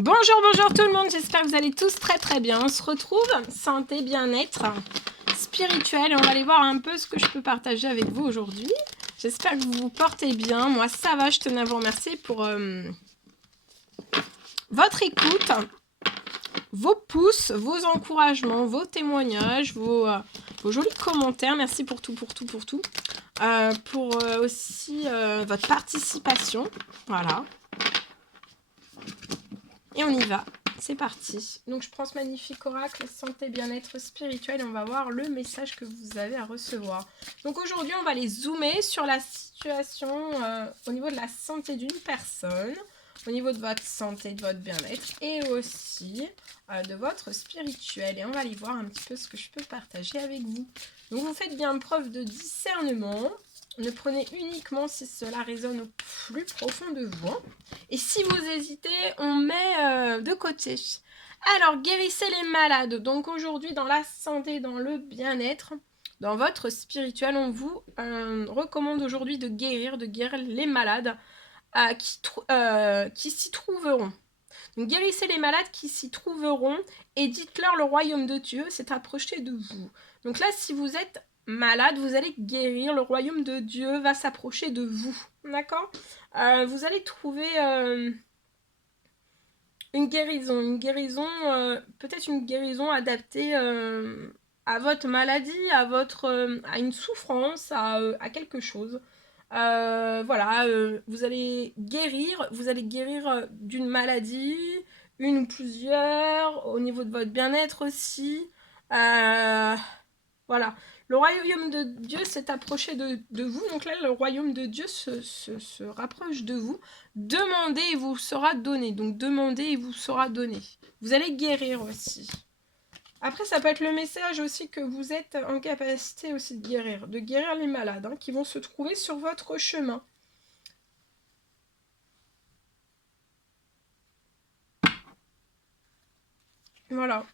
Bonjour, bonjour tout le monde, j'espère que vous allez tous très bien. On se retrouve, santé, bien-être, spirituel, et on va aller voir un peu ce que je peux partager avec vous aujourd'hui. J'espère que vous vous portez bien, moi ça va, je tenais à vous remercier pour votre écoute, vos pouces, vos encouragements, vos témoignages, vos jolis commentaires, merci pour tout, pour aussi votre participation, voilà. Et on y va, c'est parti. Donc je prends ce magnifique oracle santé, bien-être spirituel et on va voir le message que vous avez à recevoir. Donc aujourd'hui on va aller zoomer sur la situation au niveau de la santé d'une personne, au niveau de votre santé, de votre bien-être et aussi de votre spirituel. Et on va aller voir un petit peu ce que je peux partager avec vous. Donc vous faites bien preuve de discernement. Ne prenez uniquement si cela résonne au plus profond de vous. Et si vous hésitez, on met de côté. Alors, guérissez les malades. Donc aujourd'hui, dans la santé, dans le bien-être, dans votre spirituel, on vous recommande aujourd'hui de guérir les malades qui s'y trouveront. Donc guérissez les malades qui s'y trouveront et dites-leur le royaume de Dieu s'est approché de vous. Donc là, si vous êtes malade, vous allez guérir, le royaume de Dieu va s'approcher de vous. D'accord ? Vous allez trouver une guérison, peut-être une guérison adaptée à votre maladie, à une souffrance, à quelque chose. Voilà, vous allez guérir d'une maladie, une ou plusieurs, au niveau de votre bien-être aussi. Voilà, le royaume de Dieu s'est approché de vous, donc là le royaume de Dieu se rapproche de vous. Demandez et vous sera donné, donc demandez et vous sera donné. Vous allez guérir aussi. Après, ça peut être le message aussi que vous êtes en capacité aussi de guérir les malades qui vont se trouver sur votre chemin. Voilà.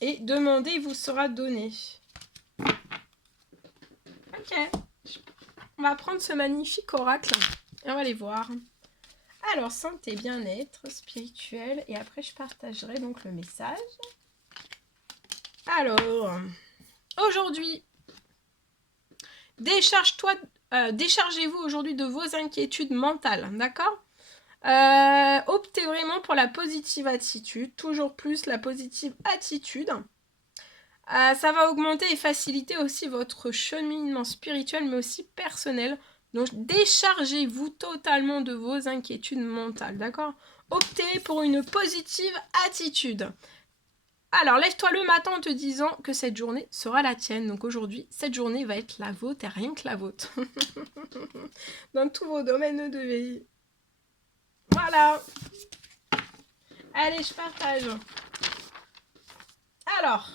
Et demandez, il vous sera donné. Ok. On va prendre ce magnifique oracle et on va aller voir. Alors, santé, bien-être, spirituel. Et après, je partagerai donc le message. Alors, aujourd'hui, déchargez-vous aujourd'hui de vos inquiétudes mentales, d'accord ? Optez vraiment pour la positive attitude, toujours plus la positive attitude. Ça va augmenter et faciliter aussi votre cheminement spirituel, mais aussi personnel. Donc, déchargez-vous totalement de vos inquiétudes mentales, d'accord ? Optez pour une positive attitude. Alors, lève-toi le matin en te disant que cette journée sera la tienne. Donc aujourd'hui, cette journée va être la vôtre et rien que la vôtre. Dans tous vos domaines de vie. Voilà. Allez, je partage. Alors.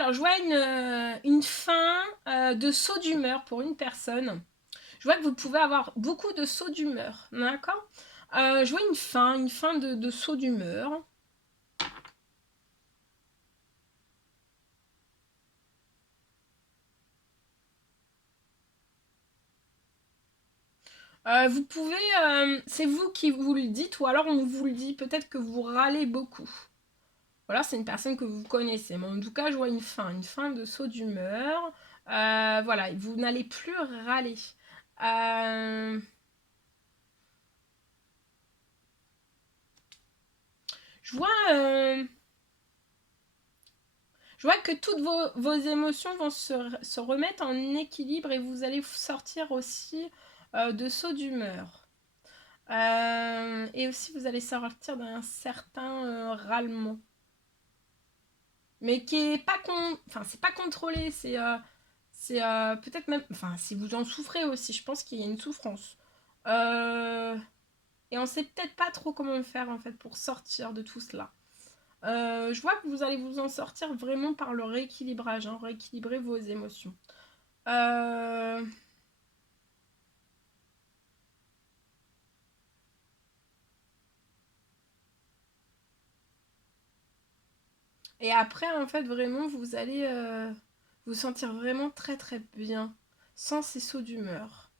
Alors, je vois une fin de saut d'humeur pour une personne. Je vois que vous pouvez avoir beaucoup de sauts d'humeur, d'accord ? Je vois une fin de saut d'humeur. Vous pouvez, c'est vous qui vous le dites ou alors on vous le dit, peut-être que vous râlez beaucoup. Ou alors c'est une personne que vous connaissez, mais en tout cas je vois une fin de saut d'humeur. Voilà, vous n'allez plus râler. Je vois... Je vois que toutes vos émotions vont se remettre en équilibre et vous allez sortir aussi de saut d'humeur. Et aussi vous allez sortir d'un certain râlement. Mais qui est pas c'est pas contrôlé, c'est peut-être même, enfin si vous en souffrez aussi, je pense qu'il y a une souffrance. Et on sait peut-être pas trop comment faire en fait pour sortir de tout cela. Je vois que vous allez vous en sortir vraiment par le rééquilibrage, rééquilibrer vos émotions. Et après, en fait, vraiment, vous allez vous sentir vraiment très très bien, sans ces sauts d'humeur.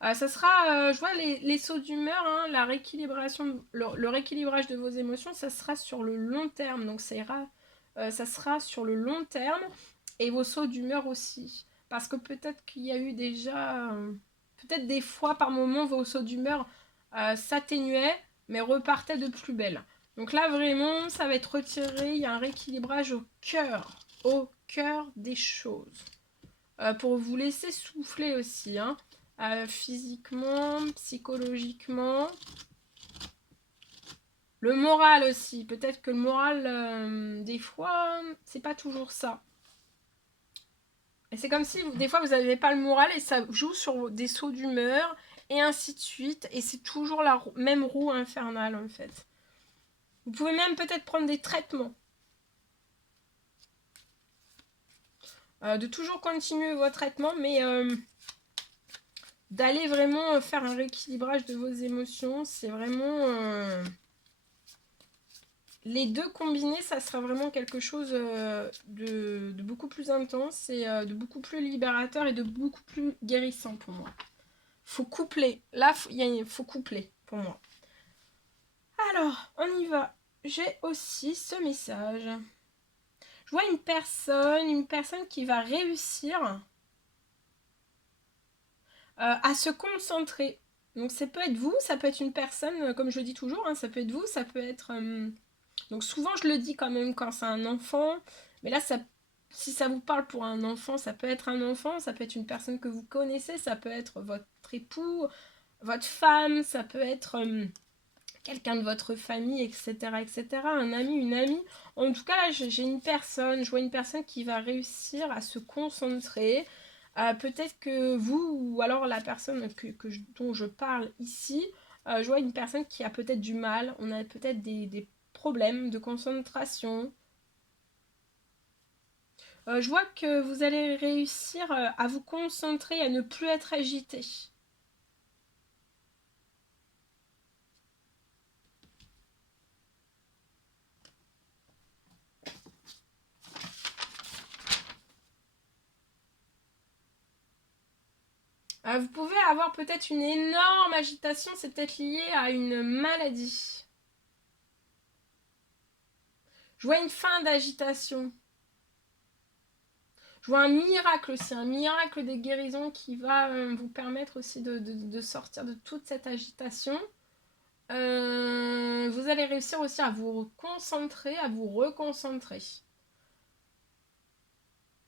Ça sera, je vois les sauts d'humeur, hein, la rééquilibration, le rééquilibrage de vos émotions, ça sera sur le long terme. Donc ça sera sur le long terme et vos sauts d'humeur aussi. Parce que peut-être qu'il y a eu déjà, peut-être des fois par moment vos sauts d'humeur s'atténuaient mais repartaient de plus belle. Donc là vraiment ça va être retiré, il y a un rééquilibrage au cœur des choses. Pour vous laisser souffler aussi, hein. Physiquement, psychologiquement. Le moral aussi. Peut-être que le moral, des fois, c'est pas toujours ça. Et c'est comme si des fois vous n'avez pas le moral et ça joue sur des sauts d'humeur et ainsi de suite. Et c'est toujours la même roue infernale en fait. Vous pouvez même peut-être prendre des traitements. De toujours continuer vos traitements, mais d'aller vraiment faire un rééquilibrage de vos émotions, c'est vraiment... les deux combinés, ça sera vraiment quelque chose de beaucoup plus intense et de beaucoup plus libérateur et de beaucoup plus guérissant pour moi. Faut coupler. Là, il faut coupler pour moi. Alors, on y va. J'ai aussi ce message. Je vois une personne qui va réussir à se concentrer. Donc ça peut être vous, ça peut être une personne, comme je le dis toujours, hein, ça peut être vous, ça peut être... donc souvent je le dis quand même quand c'est un enfant, mais là si ça vous parle pour un enfant, ça peut être un enfant, ça peut être une personne que vous connaissez, ça peut être votre époux, votre femme, ça peut être quelqu'un de votre famille, etc., etc., un ami, une amie. En tout cas, là, je vois une personne qui va réussir à se concentrer. Peut-être que vous, ou alors la personne dont je parle ici, je vois une personne qui a peut-être du mal, on a peut-être des problèmes de concentration. Je vois que vous allez réussir à vous concentrer, à ne plus être agité. Vous pouvez avoir peut-être une énorme agitation, c'est peut-être lié à une maladie. Je vois une fin d'agitation. Je vois un miracle aussi, un miracle des guérisons qui va vous permettre aussi de sortir de toute cette agitation. Vous allez réussir aussi à vous concentrer, à vous reconcentrer.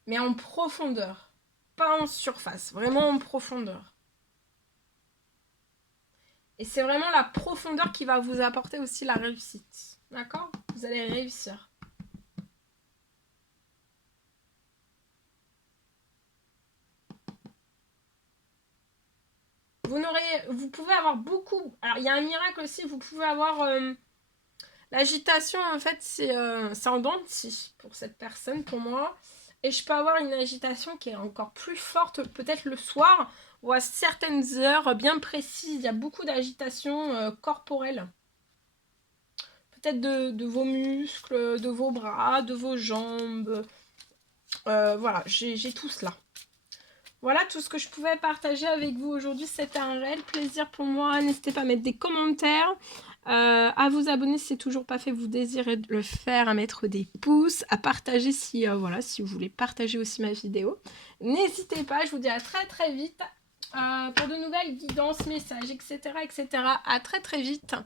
Mais en profondeur, pas en surface, vraiment en profondeur. Et c'est vraiment la profondeur qui va vous apporter aussi la réussite. D'accord ? Vous allez réussir. Vous pouvez avoir beaucoup... Alors, il y a un miracle aussi, vous pouvez avoir... l'agitation, en fait, c'est en dents de scie pour cette personne, pour moi. Et je peux avoir une agitation qui est encore plus forte, peut-être le soir, ou à certaines heures bien précises. Il y a beaucoup d'agitation corporelle. Peut-être de vos muscles, de vos bras, de vos jambes. Voilà, j'ai tout cela. Voilà tout ce que je pouvais partager avec vous aujourd'hui. C'était un réel plaisir pour moi. N'hésitez pas à mettre des commentaires, à vous abonner si c'est toujours pas fait, vous désirez le faire, à mettre des pouces, à partager si, voilà, si vous voulez partager aussi ma vidéo. N'hésitez pas, je vous dis à très très vite pour de nouvelles guidances, messages, etc. etc. À très très vite.